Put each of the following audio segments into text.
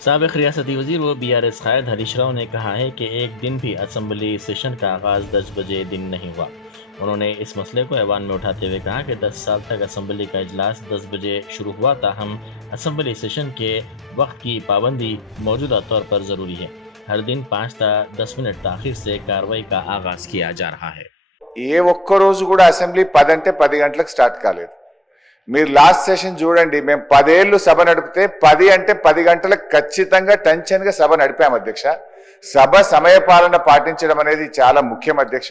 साबिक़ रियासती वज़ीर व BRS क़ायद हरीश राव ने कहा है कि एक दिन भी असम्बली सेशन का आगाज़ 10 बजे दिन नहीं हुआ। उन्होंने इस मसले को ऐवान में उठाते हुए कहा कि 10 साल तक असम्बली का इजलास 10 बजे शुरू हुआ, ताहम असम्बली सेशन के वक्त की पाबंदी मौजूदा तौर पर ज़रूरी है। हर दिन 5 ता 10 मिनट ताख़ीर से कार्रवाई का आगाज़ किया जा रहा है। ఏ ఒక్క రోజు కూడా అసెంబ్లీ 10 అంటే 10 గంటలకు స్టార్ట్ కాలేదు. మీరు లాస్ట్ సెషన్ చూడండి, మేము 10 ఏళ్ళు సభ నడిపితే 10 అంటే 10 గంటలకు ఖచ్చితంగా టెన్షన్గా సభ నడిపాము అధ్యక్ష. సభ సమయపాలన పాటించడం అనేది చాలా ముఖ్యం అధ్యక్ష.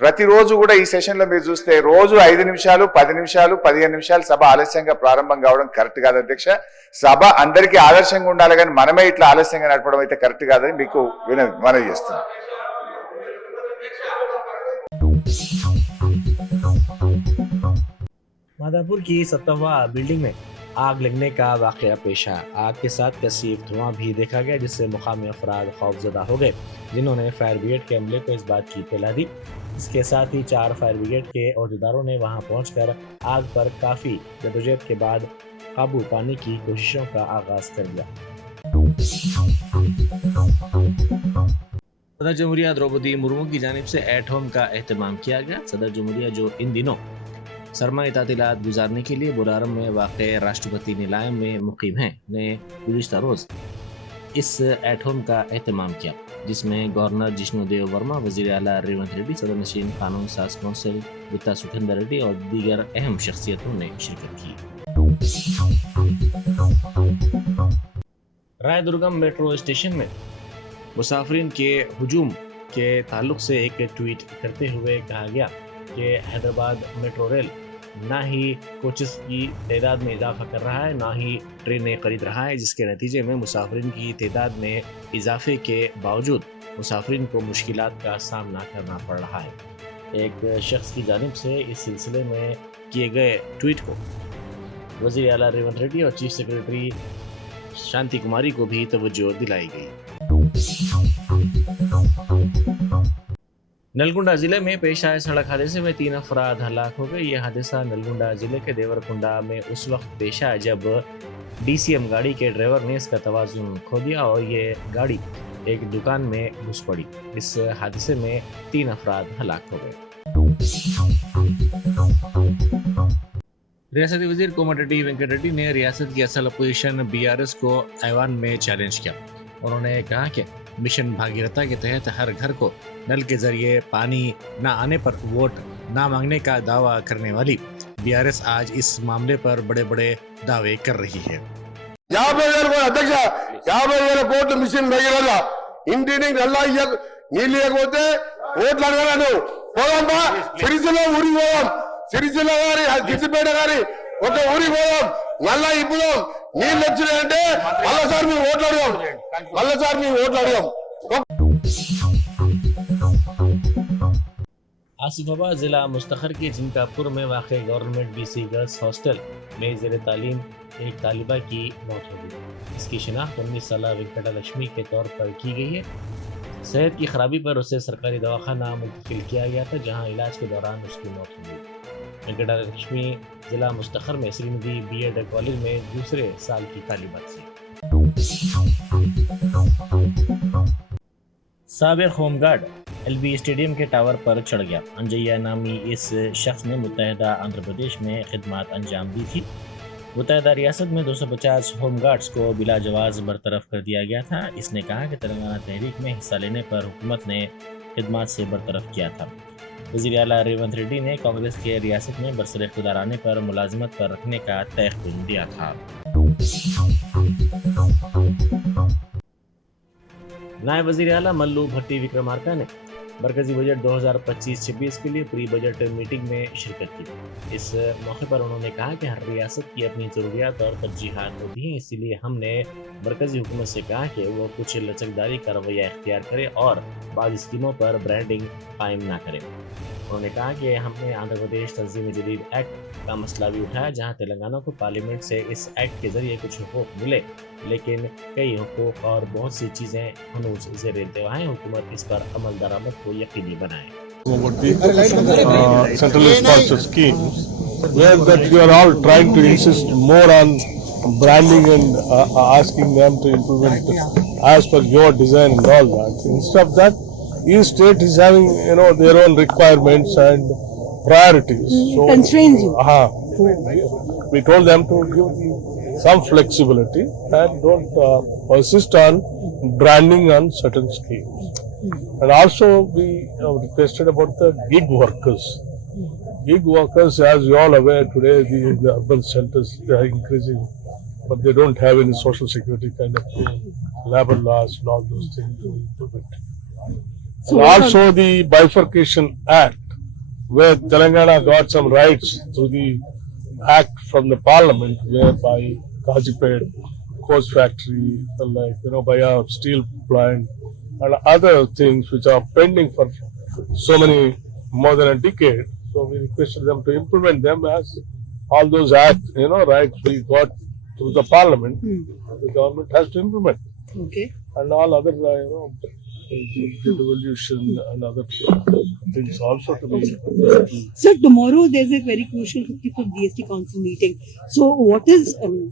ప్రతిరోజు కూడా ఈ సెషన్లో మీరు చూస్తే రోజు 5 నిమిషాలు 10 నిమిషాలు 15 నిమిషాలు సభ ఆలస్యంగా ప్రారంభం కావడం కరెక్ట్ కాదు అధ్యక్ష. సభ అందరికీ ఆదర్శంగా ఉండాలి, కానీ మనమే ఇట్లా ఆలస్యంగా నడపడం అయితే కరెక్ట్ కాదని మీకు మనవి చేస్తున్నాం. मादापुर की 70वां बिल्डिंग में आग लगने का वाकया पेश आया। आग के साथ कसीफ धुआं भी देखा गया, जिससे मुकामी अफराद खौफजदा हो गए, जिन्होंने फायर ब्रिगेड के अमले को इस बात की इत्तला दी। इसके साथ ही 4 फायर ब्रिगेड के अहदेदारों ने वहां पहुंचकर आग पर काफ़ी जदोजहद के बाद काबू पाने की कोशिशों का आगाज कर दिया। सदर जमहूरिया द्रौपदी मुर्मू की जानिब से एट होम का एहतमाम किया गया। सदर जमहूरिया, जो इन दिनों सरमाई तातीलात गुजारने के लिए बोलारम में वाक़ राष्ट्रपति निलायम में मुकीम हैं, ने गुज़िश्ता रोज़ इस एट होम का एहतमाम किया, जिसमें गवर्नर जिष्णुदेव वर्मा, वज़ीर आला रेवंत रेड्डी, सदर नशीन कानून साज कौंसिल वित्ता सुखेंदर रेड्डी और दीगर अहम शख्सियतों ने शिरकत की। रायदुर्गम मेट्रो स्टेशन में मुसाफिरीन के हुजूम के ताल्लुक से एक ट्वीट करते हुए कहा गया कि हैदराबाद मेट्रो रेल ना ही कोचेस की तादाद में इजाफा कर रहा है, ना ही ट्रेनें खरीद रहा है, जिसके नतीजे में मुसाफिरीन की तादाद में इजाफे के बावजूद मुसाफिरीन को मुश्किलात का सामना करना पड़ रहा है। एक शख्स की जानिब से इस सिलसिले में किए गए ट्वीट को वज़ीर आला रेवंत रेड्डी और चीफ सेक्रेटरी शांति कुमारी को भी तवज्जो दिलाई गई। नलगुंडा जिले में पेश आए सड़क हादसे में 3 अफराद हलाक हो गए। यह हादसा नलगुंडा जिले के देवरकुंडा में उस वक्त पेश आया जब DCM गाड़ी के ड्राइवर ने इसका तवाज़ुन खो दिया और ये गाड़ी एक दुकान में घुस पड़ी। इस हादसे में 3 अफराद हलाक हो गए। रियासती वज़ीर कोमटिरेड्डी वेंकट रेड्डी ने रियासत की असल अपोजिशन BRS को ऐवान में चैलेंज किया। उन्होंने कहा कि मिशन भागीरथता के तहत हर घर को नल के जरिए पानी न आने पर वोट न मांगने का दावा करने वाली BRS आज इस मामले पर बड़े बड़े दावे कर रही है। 50,000 అధ్యక్ష 50,000 కోట్ల మిషన్ భగీరథ ఇంటిని నల్లా నీళ్ళు ఇవ్వకపోతే ఓట్లు అడగలను పోదాంబా సిరిసిల్ల ఊరికి పోదాం సిరిసిల్ల గారి గిసిపేట గారి ఒక ఊరికి పోదాం నల్లా ఇప్పుదాం నీళ్ళు వచ్చినాయంటే మళ్ళసారి మేము ఓట్లు అడగాం आसिफाबाद जिला मुस्तखर के जिनकापुर में वाक़ गवर्नमेंट BC गर्ल्स हॉस्टल में ज़ेर तालीम एक तालिबा की मौत हो गई। इसकी शिनाख्त 19 साला वेंकटा लक्ष्मी के तौर पर की गई है। सेहत की खराबी पर उसे सरकारी दवाखाना मुंतकिल किया गया था, जहां इलाज के दौरान उसकी मौत हो गई। वेंकटा लक्ष्मी जिला मुस्तखर में श्रीनिधि B.Ed कॉलेज में दूसरे साल की तालिबा थी। साबिक़ होमगार्ड LB स्टेडियम के टावर पर चढ़ गया। अंजैया नामी इस शख्स ने मुत्तहिदा आंध्र प्रदेश में खिदमत अंजाम दी थी। मुत्तहिदा रियासत में 250 होमगार्ड्स को बिला जवाज़ बरतरफ कर दिया गया था। इसने कहा कि तेलंगाना तहरीक में हिस्सा लेने पर हुकूमत ने खिदमत से बरतरफ किया था। वज़ीर आला रेवंत रेड्डी ने कांग्रेस के रियासत में बरसर इख्तियार आने पर मुलाजमत पर रखने का तयक़ुन दिया था। नायब वज़ीर आला मल्लू भट्टी विक्रमार्का ने मरकजी बजट 2025-26 के लिए प्री बजट मीटिंग में शिरकत की। इस मौके पर उन्होंने कहा कि हर रियासत की अपनी ज़रूरियात और तरजीहात होती हैं, इसीलिए हमने मरकजी हुकूमत से कहा कि वो कुछ लचकदारी का रवैया इख्तियार करे और बाद स्कीमों पर ब्रांडिंग कायम ना करे। उन्होंने कहा कि हमने आंध्र प्रदेश तंजीम जदीद एक्ट का मसला भी उठाया, जहां तेलंगाना को पार्लियामेंट से इस एक्ट के जरिए कुछ हुकूक मिले, लेकिन कई हुकूक और बहुत सी चीज़ें हनूज ज़ेर इंतवा हैं। हुकूमत इस पर अमल दरामद को यकीनी बनाए। centrally sponsored scheme where that you are all trying to insist more on branding and asking them to implement as per your design and all that. Instead of that, each state is having their own requirements and priorities. So constrains you. We told them to give some flexibility and don't persist on branding on certain schemes. And also we requested about the gig workers. Gig workers, as you all aware today, the urban centers, they are increasing, but they don't have any social security kind of thing, labor laws and all those things to implement. And also the Bifurcation Act, where Telangana got some rights through the act from the parliament, whereby Kazipet, coach factory, by a steel plant and other things which are pending for so many more than a decade. So we requested them to implement them as all those rights we got through the parliament. The government has to implement. Okay. And all other devolution and other things also to be. So tomorrow there's a very crucial 55th GST Council meeting. So what is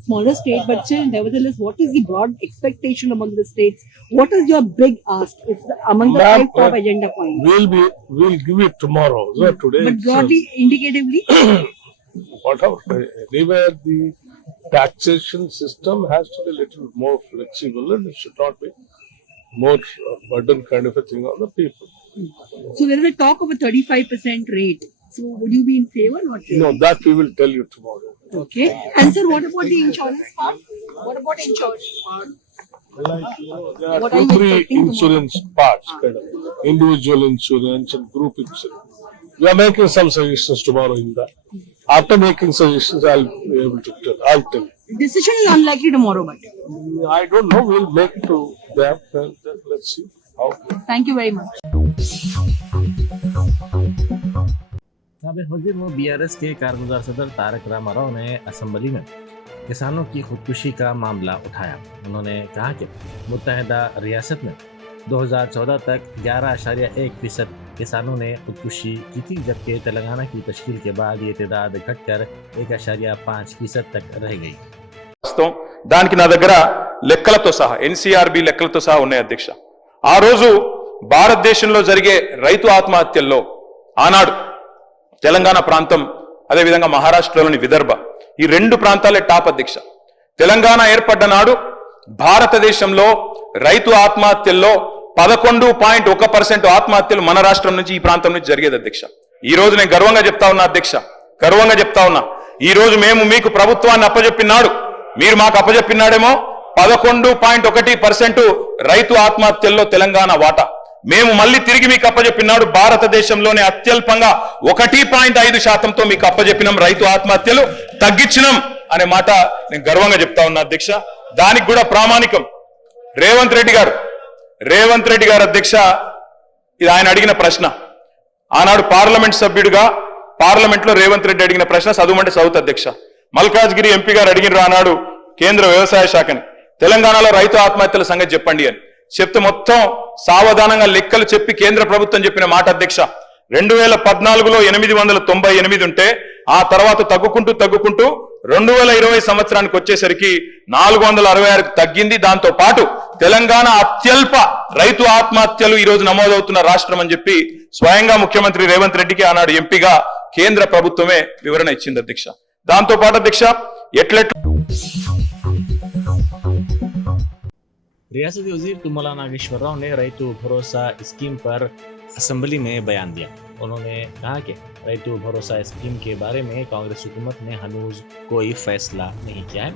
smaller state, but still nevertheless, what is the broad expectation among the states? What is your big ask among the 5 top agenda points? We'll give it tomorrow. Not today. But broadly, indicatively, Whatever. Anywhere the taxation system has to be a little more flexible and it should not be more burden kind of a thing on the people. so there is a talk of a 35% rate. So would you be in favor or not? No, that we will tell you tomorrow. Okay. And sir, what about the insurance part? What about insurance part? There are What are you 2-3 expecting insurance parts, kind of individual insurance and group insurance. We are making some suggestions tomorrow in that. After making suggestions, I'll be able to tell. I'll tell you. Decision is unlikely tomorrow, but I don't know. We'll make it to them. Let's see how. thank you very much. साबिक़ वज़ीर व BRS के कारगुज़ार सदर तारक रामाराव ने assembly में किसानों की खुदकुशी का मामला उठाया। उन्होंने कहा कि मुत्तहिदा रियासत में 2014 तक 11.1% किसानों ने खुदकुशी की थी, जबकि तेलंगाना की तश्कील के बाद ये तादाद घटकर 1.5% तक रह गई। ప్రస్తుతం దానికి నా దగ్గర లెక్కలతో సహా ఎన్సీఆర్బి లెక్కలతో సహా ఉన్నాయి అధ్యక్ష. ఆ రోజు భారతదేశంలో జరిగే రైతు ఆత్మహత్యల్లో ఆనాడు తెలంగాణ ప్రాంతం, అదేవిధంగా మహారాష్ట్రలోని విదర్భ, ఈ 2 ప్రాంతాలే టాప్ అధ్యక్ష. తెలంగాణ ఏర్పడ్డ నాడు భారతదేశంలో రైతు ఆత్మహత్యల్లో 11.1% ఆత్మహత్యలు మన రాష్ట్రం నుంచి, ఈ ప్రాంతం నుంచి జరిగేది అధ్యక్ష. ఈ రోజు నేను గర్వంగా చెప్తా ఉన్నా అధ్యక్ష, గర్వంగా చెప్తా ఉన్నా, ఈ రోజు మేము మీకు ప్రభుత్వాన్ని అప్పజెప్పినాడు, మీరు మాకు అప్పజెప్పినాడేమో 11.1% రైతు ఆత్మహత్యల్లో తెలంగాణ వాటా. మేము మళ్ళీ తిరిగి మీకు అప్పజెప్పినాడు భారతదేశంలోనే అత్యల్పంగా 1.5%తో మీకు అప్పజెప్పినాం, రైతు ఆత్మహత్యలు తగ్గించినాం అనే మాట నేను గర్వంగా చెప్తా ఉన్నా అధ్యక్ష. దానికి కూడా ప్రామాణికం రేవంత్ రెడ్డి గారు అధ్యక్ష. ఇది ఆయన అడిగిన ప్రశ్న, ఆనాడు పార్లమెంట్ సభ్యుడిగా పార్లమెంట్ లో రేవంత్ రెడ్డి అడిగిన ప్రశ్న చదువుమంటే చదువుతా అధ్యక్ష. మల్కాజ్గిరి ఎంపీ గారు అడిగిన ఆనాడు కేంద్ర వ్యవసాయ శాఖని, తెలంగాణలో రైతు ఆత్మహత్యల సంగతి చెప్పండి అని చెప్తే మొత్తం సావధానంగా లెక్కలు చెప్పి కేంద్ర ప్రభుత్వం చెప్పిన మాట అధ్యక్ష, 2014లో 898 ఉంటే ఆ తర్వాత తగ్గుకుంటూ 2020 సంవత్సరానికి వచ్చేసరికి 466కు తగ్గింది. దాంతో పాటు తెలంగాణ అత్యల్ప రైతు ఆత్మహత్యలు ఈ రోజు నమోదవుతున్న రాష్ట్రం అని చెప్పి స్వయంగా ముఖ్యమంత్రి రేవంత్ రెడ్డికి ఆనాడు ఎంపీగా కేంద్ర ప్రభుత్వమే వివరణ ఇచ్చింది అధ్యక్ష. దాంతో పాటు అధ్యక్ష रियासती वजीर तुम्मला नागेश्वर राव ने रैतु भरोसा स्कीम पर असेंबली में बयान दिया। उन्होंने कहा कि रैतु भरोसा स्कीम के बारे में कांग्रेस हुकूमत ने हनूज कोई फैसला नहीं किया है।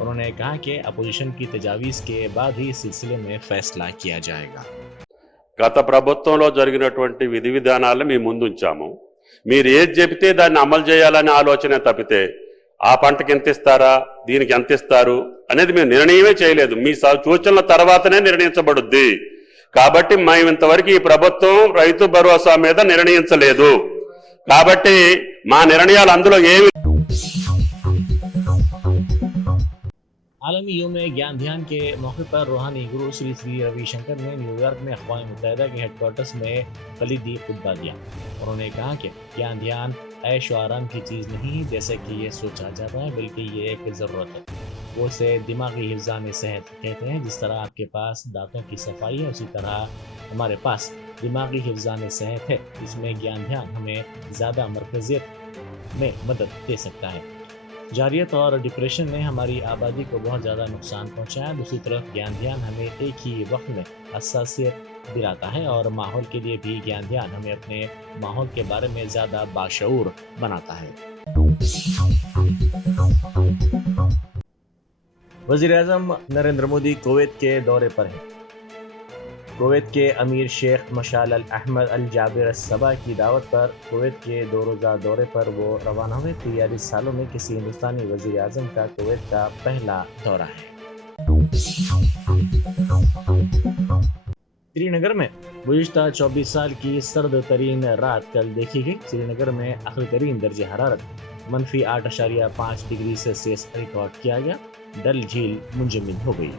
उन्होंने कहा कि अपोजिशन की तजावीज़ के बाद ही इस सिलसिले में फैसला किया जाएगा। గత ప్రభుత్వంలో జరిగినటువంటి విధి విధానాలను మేము ముందుంచాము. మీరు ఏది చెబితే దాన్ని అమలు చేయాలనే ఆలోచన తప్పితే ఆ పంటకి ఎంత ఇస్తారా, దీనికి ఎంత ఇస్తారు అనేది మేము నిర్ణయమే చేయలేదు. మీ సూచనల తర్వాతనే నిర్ణయించబడుద్ది. కాబట్టి మేము ఇంతవరకు ఈ ప్రభుత్వం రైతు భరోసా మీద నిర్ణయించలేదు. కాబట్టి మా నిర్ణయాలు అందులో ఏమి. आलमी यूम ज्ञान ध्यान के मौके पर रूहानी गुरु श्री श्री रविशंकर ने न्यूयॉर्क में अक़वाम मुत्तहिदा के हेडक्वार्टर्स में कलीदी खुतबा दिया। उन्होंने कहा कि ज्ञान ध्यान ऐश व आराम की चीज़ नहीं जैसे कि ये सोचा जाता है, बल्कि ये एक ज़रूरत है। वो इसे दिमागी हिफ्ज़ान सेहत कहते हैं। जिस तरह आपके पास दांतों की सफाई है, उसी तरह हमारे पास दिमागी हिफ्ज़ान सेहत है। इसमें ज्ञान ध्यान हमें ज़्यादा मरकज़ियत में मदद दे सकता है। जारियत और डिप्रेशन ने हमारी आबादी को बहुत ज़्यादा नुकसान पहुँचाया। दूसरी तरफ ज्ञान ध्यान हमें एक ही वक्त में हसासियत दिलाता है और माहौल के लिए भी ज्ञान ध्यान हमें अपने माहौल के बारे में ज़्यादा बाशऊर बनाता है। वज़ीर-ए-आज़म नरेंद्र मोदी कुवैत के दौरे पर हैं। कुवैत के अमीर शेख मशाल अल अहमद अल जाबिर अल सबा की दावत पर कुवैत के 2 रोज़ा दौरे पर वो रवाना हुए। 43 सालों में किसी हिंदुस्तानी वज़ीर-ए-आज़म का कुवैत का पहला दौरा है। श्रीनगर में गुज़िश्ता 24 साल की सर्द तरीन रात कल देखी गई। श्रीनगर में आखिरी तरीन दर्जे हरारत -8.5 डिग्री सेल्सियस रिकॉर्ड किया गया। डल झील मुंजमद हो गई।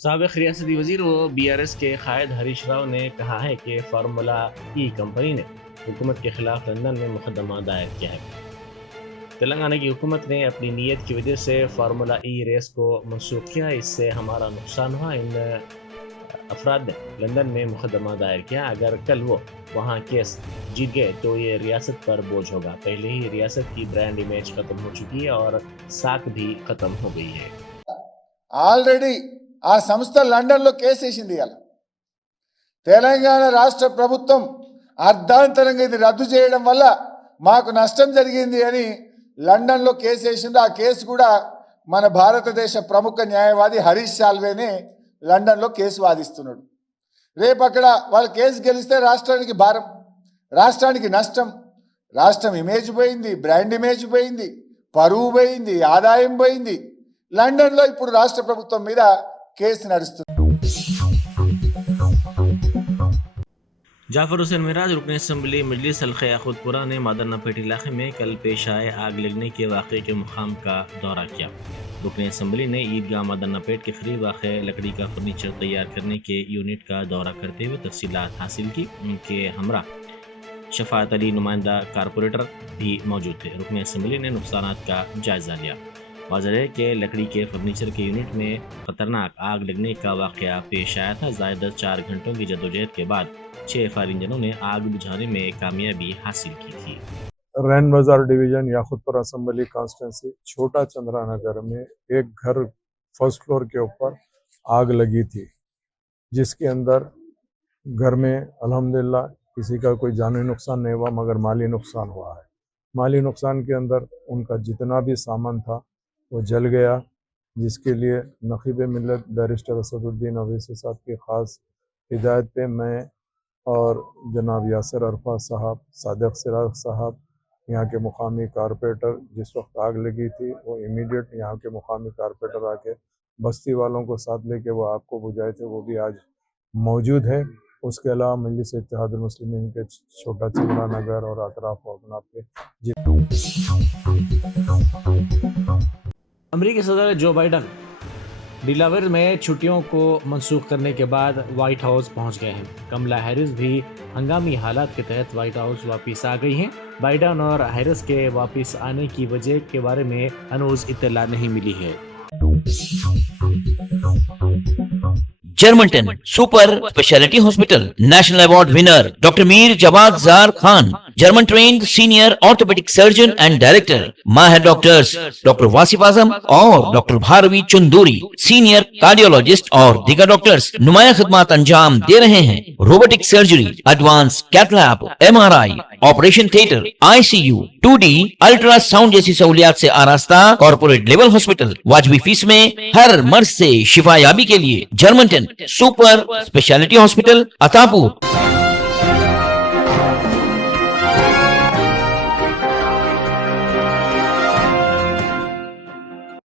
साबिक़ रियासती वज़ीर व BRS के कायद हरीश राव ने कहा है कि फार्मूला ई कंपनी ने हुकूमत के खिलाफ लंदन में मुकदमा दायर किया है। तेलंगाना की हुकूमत ने अपनी नीयत की वजह से फार्मूला ई रेस को मनसूख किया। इससे हमारा नुकसान हुआ। इन अफराद ने लंदन में मुकदमा दायर किया। अगर कल वो वहाँ केस जीत गए तो ये रियासत पर बोझ होगा। पहले ही रियासत की ब्रांड इमेज खत्म हो चुकी है और साख भी खत्म हो गई है। ఆల్రెడీ ఆ సంస్థ లండన్లో కేసు వేసింది। ఇవాళ తెలంగాణ రాష్ట్ర ప్రభుత్వం అర్ధాంతరంగా ఇది రద్దు చేయడం వల్ల మాకు నష్టం జరిగింది అని లండన్లో కేసు వేసింది। ఆ కేసు కూడా మన భారతదేశ ప్రముఖ న్యాయవాది హరీష్ సాల్వేనే లండన్లో కేసు వాదిస్తున్నాడు। రేపు అక్కడ వాళ్ళ కేసు గెలిస్తే రాష్ట్రానికి భారం, రాష్ట్రానికి నష్టం, రాష్ట్రం ఇమేజ్ పోయింది, బ్రాండ్ ఇమేజ్ పోయింది, పరువు పోయింది, ఆదాయం పోయింది। లండన్లో ఇప్పుడు రాష్ట్ర ప్రభుత్వం మీద కేసు నడుస్తుంది। जाफर हुसैन मिराज रुकन असम्बली मजलिस हल्का याकूतपुरा ने मादरनापेट इलाके में कल पेश आए आग लगने के वाक़े के मुकाम का दौरा किया। रुकन असम्बली ने ईदगाह मादरनापेट के करीब वाक़ लकड़ी का फर्नीचर तैयार करने के यूनिट का दौरा करते हुए तफसीलात हासिल की। उनके हमरा शफात अली नुमाइंदा कारपोरेटर भी मौजूद थे। रुकन असम्बली ने नुकसानात का जायजा लिया। वाज़ेह है कि लकड़ी के फर्नीचर के यूनिट में खतरनाक आग लगने का वाक़या पेश आया था। ज़ायद 4 घंटों की जदोजहद के बाद 6 फायर इंजनों ने आग बुझाने में कामयाबी हासिल की थी। रैन बाजार डिवीजन याकूतपुरा असम्बली कॉन्स्टिट्यूंसी छोटा चंद्रा नगर में एक घर फर्स्ट फ्लोर के ऊपर आग लगी थी, जिसके अंदर घर में अल्हम्दुलिल्लाह किसी का कोई जानी नुकसान नहीं हुआ, मगर माली नुकसान हुआ है। माली नुकसान के अंदर उनका जितना भी सामान था वो जल गया, जिसके लिए नक़ीब मिल्लत बैरिस्टर असदुद्दीन अवैसी साहब की ख़ास हिदायत पे मैं और जनाब यासिर अरफा साहब, सादिक सिराज साहब, यहाँ के मुकामी कारपोरेटर, जिस वक्त आग लगी थी वो इमीडिएट यहाँ के मुकामी कारपोरेटर आके बस्ती वालों को साथ लेके वो आग को बुझाए थे, वो भी आज मौजूद है। उसके अलावा मजलिस इत्तेहादुल मुस्लिमीन के छोटा चंद्रा नगर और अतराफ के अमेरिकी सदर जो बाइडन डिलावेयर में छुट्टियों को मंसूख करने के बाद व्हाइट हाउस पहुंच गए हैं। कमला हैरिस भी हंगामी हालात के तहत व्हाइट हाउस वापस आ गई हैं। बाइडन और हैरिस के वापस आने की वजह के बारे में अनूज इत्तला नहीं मिली है। Germanton super speciality hospital national award winner doctor Mir Jawad Zar Khan, German trained senior orthopaedic surgeon and director, माहिर डॉक्टर्स डॉक्टर वासिफ आजम और doctor Bharavi Chanduri, senior cardiologist और दीगर डॉक्टर्स नुमाया खिदमत अंजाम दे रहे हैं। Robotic surgery, advance cath lab, MRI, operation theatre, ICU, 2D ultrasound जैसी सहूलियात से आरास्ता कॉर्पोरेट लेवल हॉस्पिटल। वाजबी फीस में हर मर्ज से शिफायाबी के लिए Germanton super speciality hospital, Attapur.